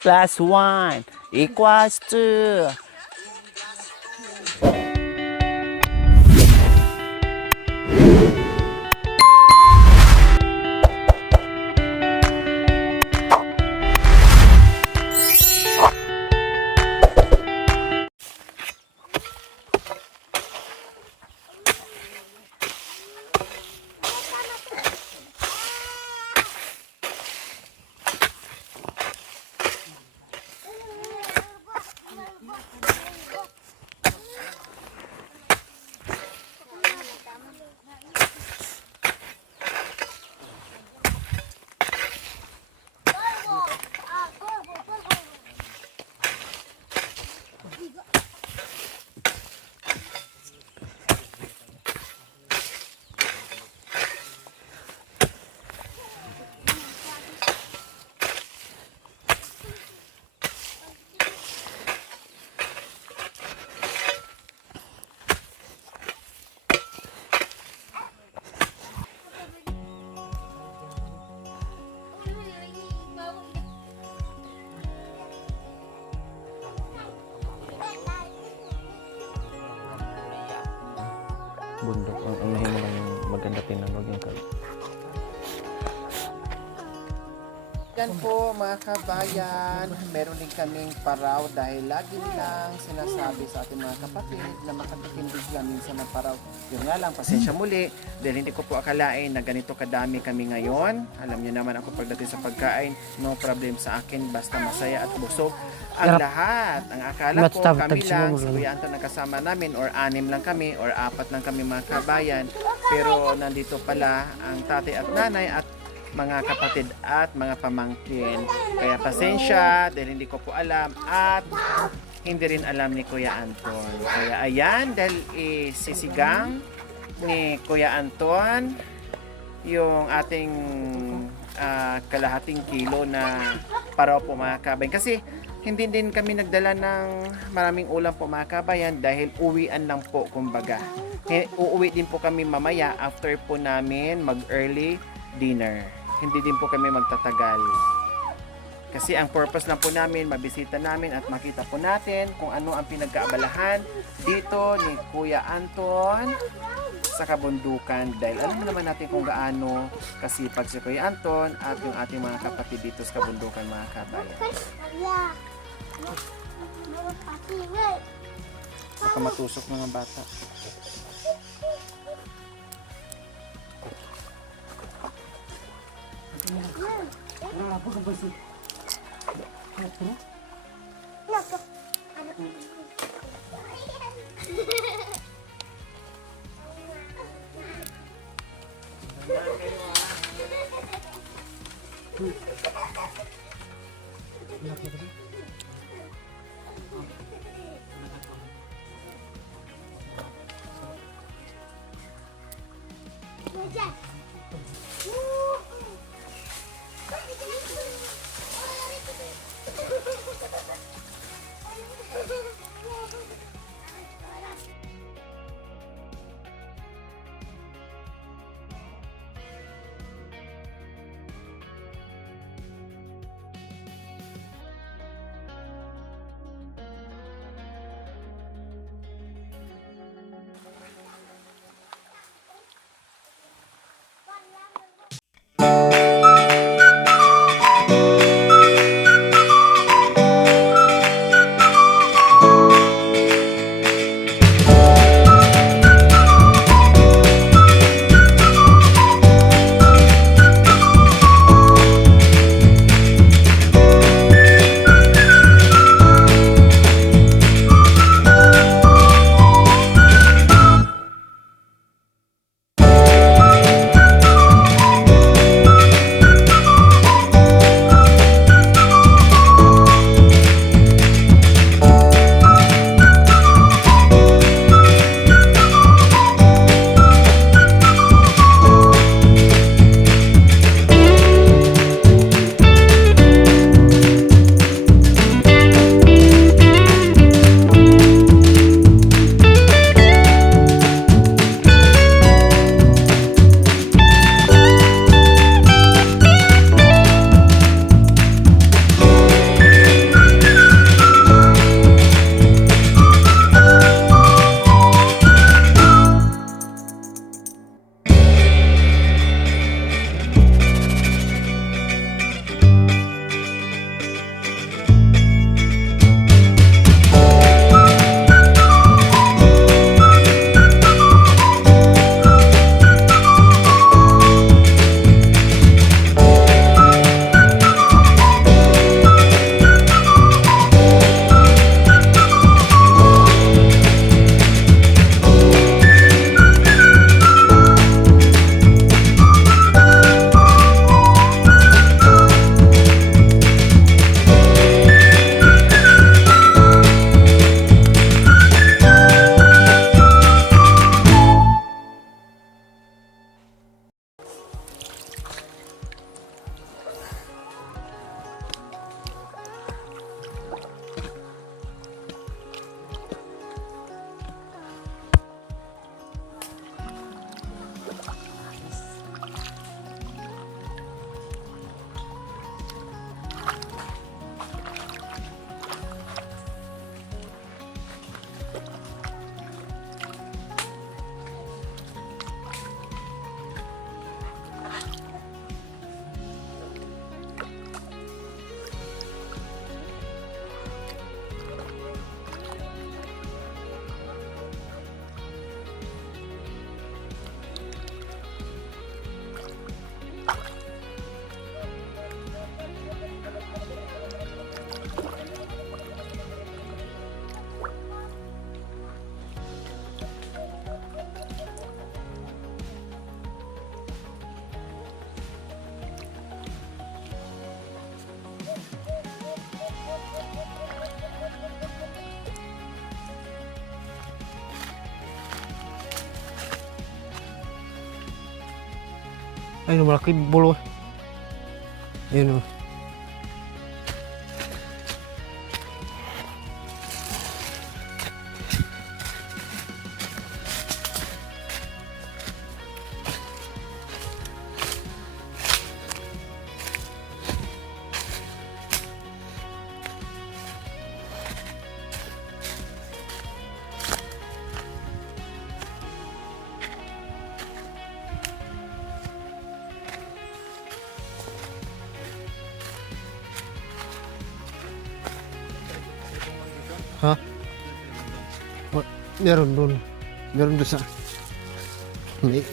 plus 1 equals 2. Bundok ang unahin mo lang yung maganda tinawag yung kal. Yan po mga kabayan, meron din kaming paraw dahil lagi nilang sinasabi sa ating mga kapatid na makatitindig lang minsan ng paraw. Yun nga lang, pasensya muli dahil hindi ko po akalain na ganito kadami kami ngayon. Alam niyo naman ako pagdating sa pagkain, no problem sa akin, basta masaya at busog ang lahat. Ang akala ko kami lang, si Kuya Anton na kasama namin or 6 lang kami or 4 lang kami mga kabayan. Pero nandito pala ang tatay at nanay at mga kapatid at mga pamangkin. Kaya pasensya dahil hindi ko po alam at hindi rin alam ni Kuya Anton. Kaya ayan, dahil isisigang ni Kuya Anton yung ating kalahating kilo na para po mga kabayan. Kasi hindi din kami nagdala ng maraming ulam po mga kabayan dahil uwian lang po kumbaga. Uuwi din po kami mamaya after po namin mag-early dinner. Hindi din po kami magtatagal. Kasi ang purpose lang po namin, mabisita namin at makita po natin kung ano ang pinagkaabalahan dito ni Kuya Anton sa kabundukan. Dahil alam naman natin kung gaano kasipag si Kuya Anton at yung ating mga kapatid dito sa kabundukan mga kabayan. Baka matusok ng mga bata. Ayun, malaki bulo. Ayun o. Ha? Meron doon. Meron doon sa... May...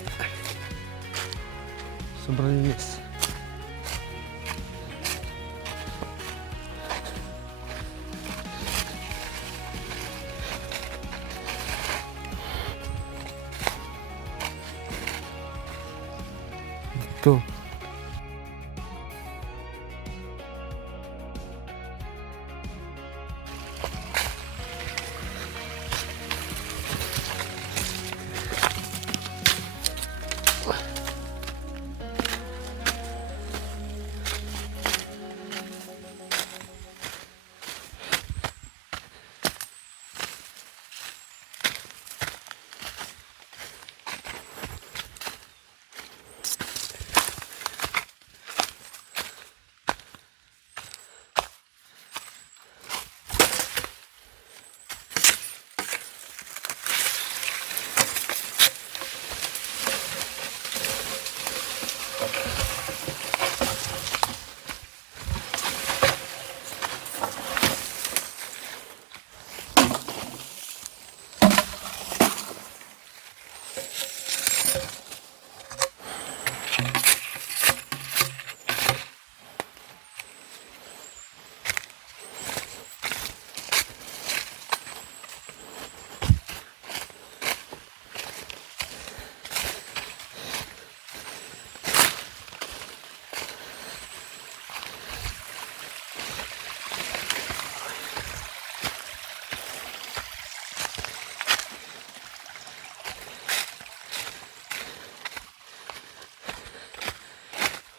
Sobrang linis. Ito.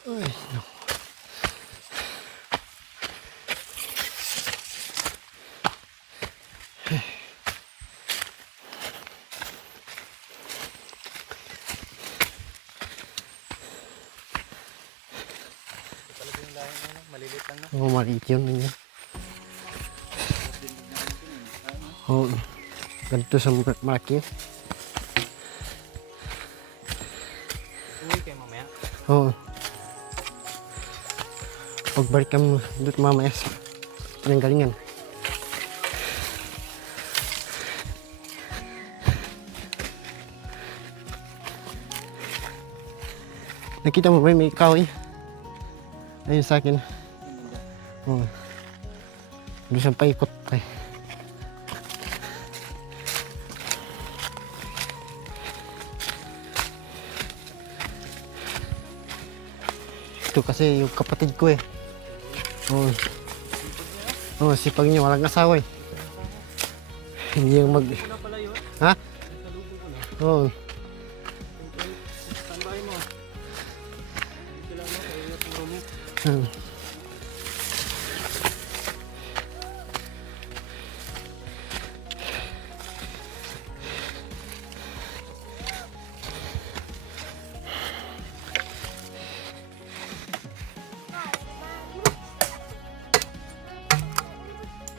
Ay, no. Malilit lang na. Oo, maliit yun. Oo. Ganito sa malaki. Uwi kayo mamaya. Oo. Pagbalik kami doon mamaya sa pinanggalingan. Nakita mo ba may kahoy? Ayun sa akin. Oo. Doon sa paikot. Ay. Ito kasi yung kapatid ko eh. Oo. Oo, sipag niya. Walang asawa eh. Hindi yung mag... Ha? Oo. Saan bahay mo? Dito lang mo, kayo yung puro mo.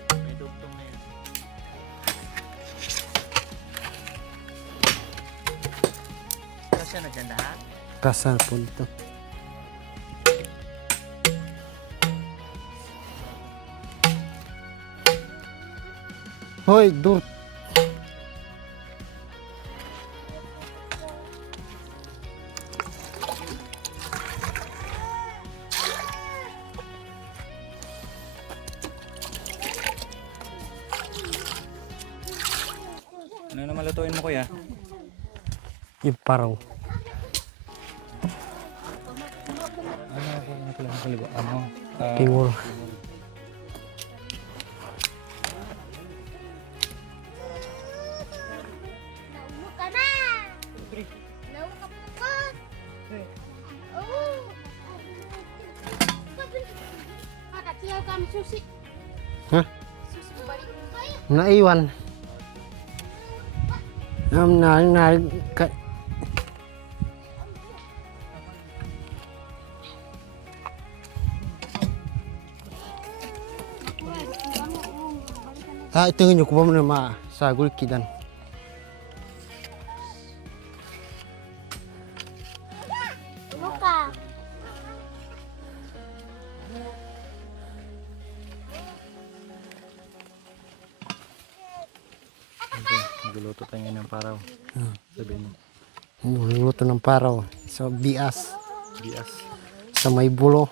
May dugtong na yun. Kasi na dyan lahat? Kasal po dito. Hoy, dur. Ano naman lutuin mo kuya? Yung paraw. Ano pala ng kaliwa? Ano? Tingol. Naumo ka na! Naumo ka po! Oo! susi. Hah? Susi ko balik. Naiwan. Ka, ito nyo ko ba mo na sa gulkidan. Luka. Nagluluto tayo ngayon ng paraw. Sabihin mo. Luluto ng paraw sa bias. Bias. Sa may bulo.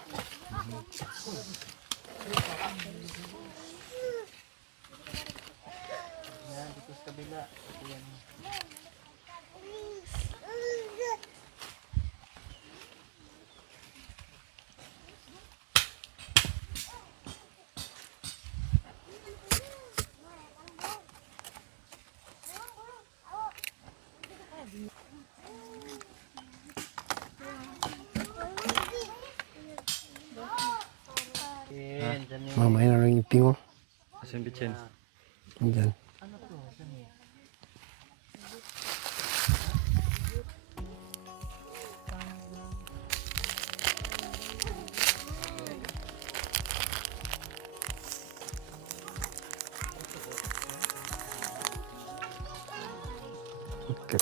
Mamaya na lang yung pingol. Kasi yung bitsin. Diyan. Okay.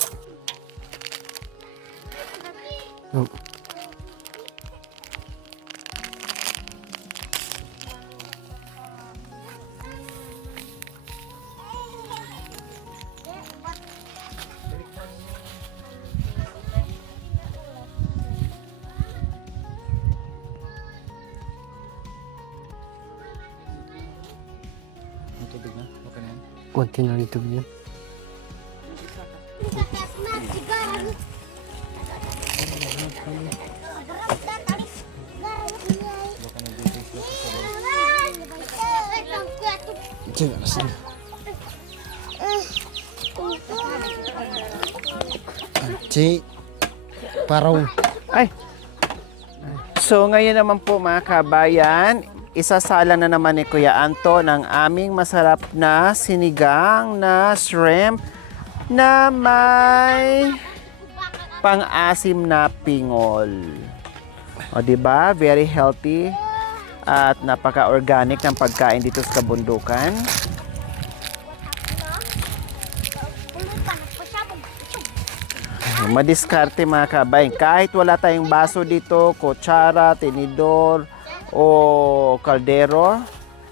Oh. Ang tubig na. Okay na yan. Konti na rin tubig yan. Baka nag-dating sila sa sabon. Diyan na sila. Si paraw. Ay! So ngayon naman po mga kabayan, isasala na naman ni Kuya Anto ng aming masarap na sinigang na shrimp na may pang-asim na pingol. O di ba? Very healthy at napaka-organic ng pagkain dito sa kabundukan. Madiskarte mga kabayan. Kahit wala tayong baso dito, kutsara, tinidor, o kaldero,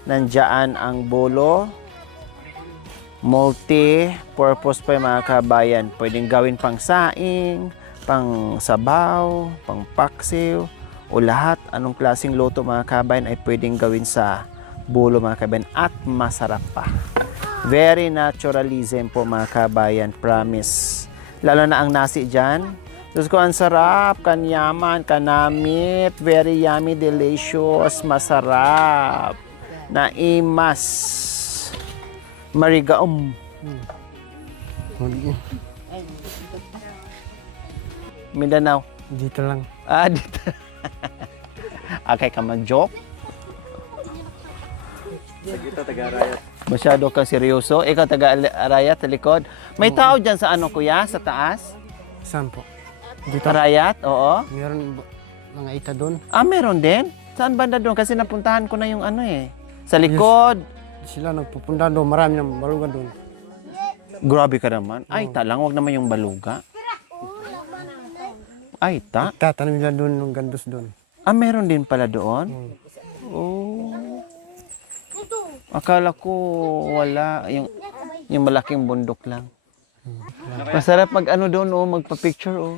nandiyan ang bolo. Multi-purpose pa yung mga kabayan. Pwedeng gawin pang saing, pang sabaw, pang paksiw, o lahat. Anong klaseng luto mga kabayan ay pwedeng gawin sa bolo mga kabayan at masarap pa. Very naturalism po mga kabayan, promise. Lalo na ang nasi dyan. Diyos ko, ang sarap, kanyaman, kanamit, very yummy, delicious, masarap. Naimas. Marigaom. Mindanao. Dito lang. Ah, dito. Okay ka mag-joke? Dito, taga-arayat. Masyado kang seryoso. Ikaw taga-arayat sa likod. May tao dyan sa ano kuya? Sa taas? Saan po? Dito. Arayat? Oo. Meron mga ita doon. Ah, meron din? Saan banda doon? Kasi napuntahan ko na yung ano eh. Sa likod. Sila nagpupunta doon. Marami ng balugan doon. Grabe ka naman. Ay, talang. Wag naman yung baluga. Ay, ta. Tatanim nila doon ng gandos doon. Ah, meron din pala doon? Oh. Akala ko wala. Yung malaking bundok lang. Masarap mag ano doon, oh, magpa-picture, oh.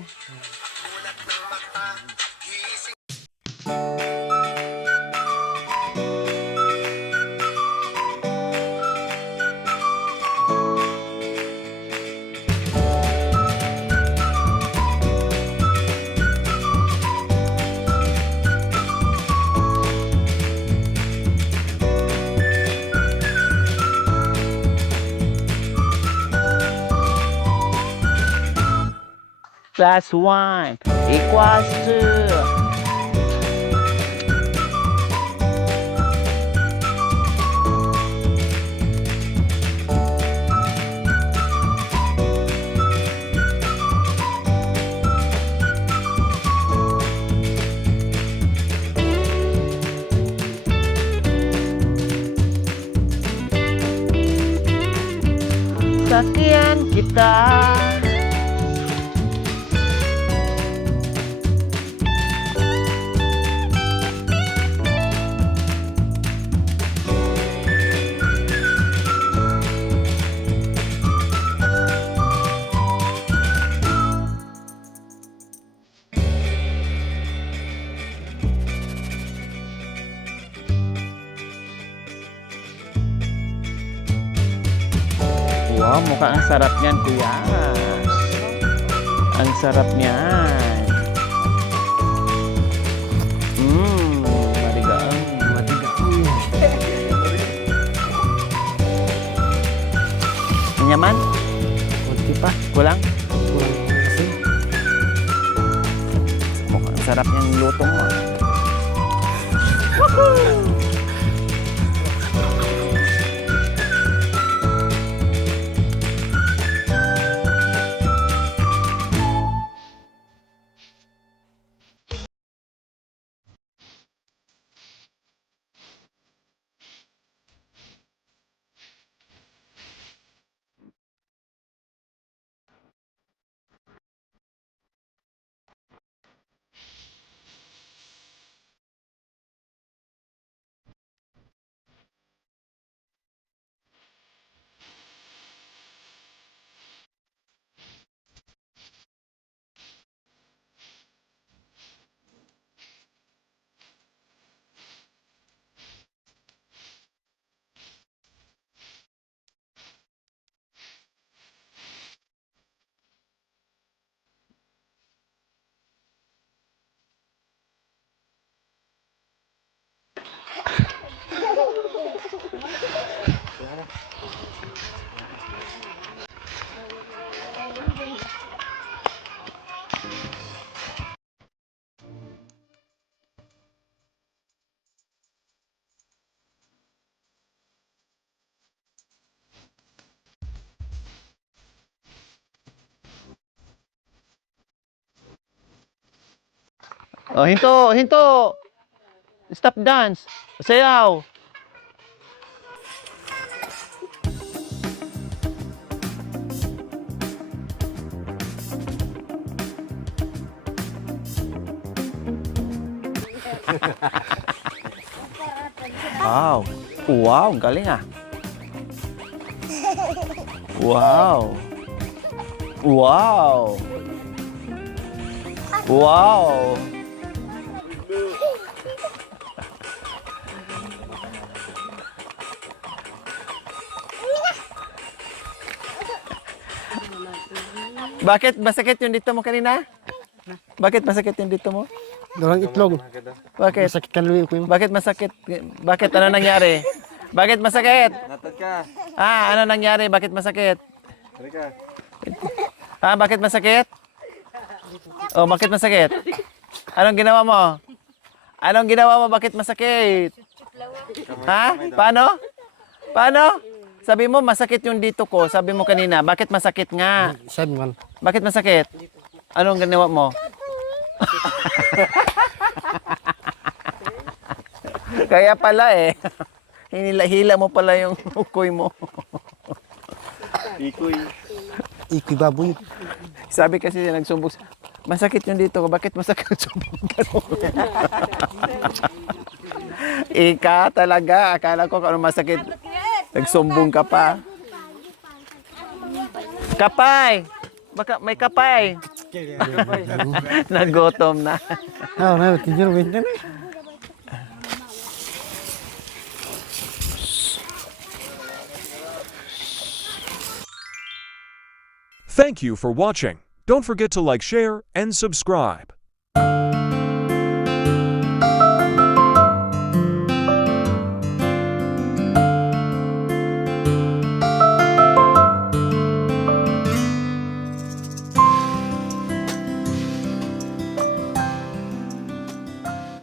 Plus 1 equals 2. sasakyan kita. Wow, mukhang ang sarap niyan, kuya. Ang sarap niyan. Maligaang. Nyaman? Kunti pa. Kulang? Kulang kasi. Mukhang ang sarap niyang luto mo. Oh, hinto, hinto. Stop dance. Sayaw. Wow. Wow, galing ah. Wow. Wow. Wow. Bakit masakit yung dito mo kanina? Bakit masakit yung dito mo? Dalang itlog. Bakit? Masakit kan luwi ko. Bakit masakit? Bakit? Ano nangyari? Bakit masakit? Natat ka. Ano nangyari? Bakit masakit? Tari ka. Bakit masakit? Oh, bakit masakit? Anong ginawa mo? Anong ginawa mo? Bakit masakit? Paano? Paano? Sabi mo, masakit yung dito ko. Sabi mo kanina, bakit masakit nga? Sabi man. Bakit masakit? Anong ginawa mo? Kaya pala eh. Hinila-hila mo pala yung ukoy mo. Ikoy. Ikoy baboy. Sabi kasi siya nagsumbong, masakit yung dito ko. Bakit masakit yung sumbong ka? Ika talaga. Akala ko kung ano masakit. Nagsumbong ka pa. Kapay! Baka may kapay. Nagutom na. Na, tigil wait na. Thank you for watching. Don't forget to like, share, and subscribe.